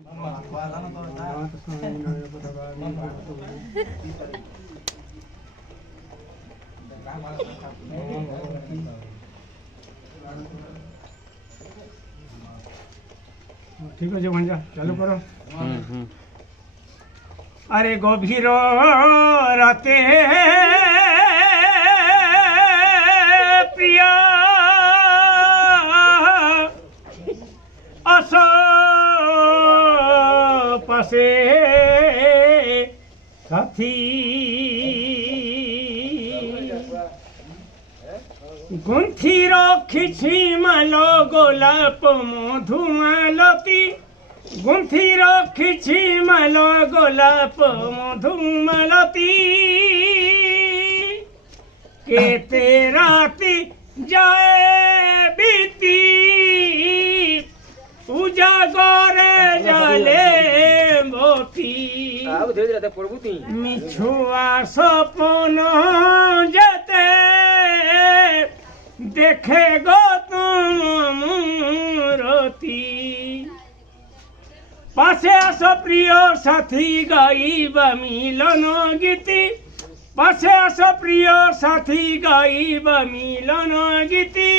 ठीक है भंजा चालू करो। अरे गभीर राते प्रिया आस पासे साथी गुंथी रखिछि माल गोलाप मधुमालती गुंथी रखिछि माल गोलाप मधुमालती केते राति जाए बीती उजागरे जले मोती मिछुआ सपन जते देखे गो तुम मूरती पासे आस प्रिय साथी गाइबा मिलन गीति पासे आस प्रिय साथी गाइबा मिलन गीति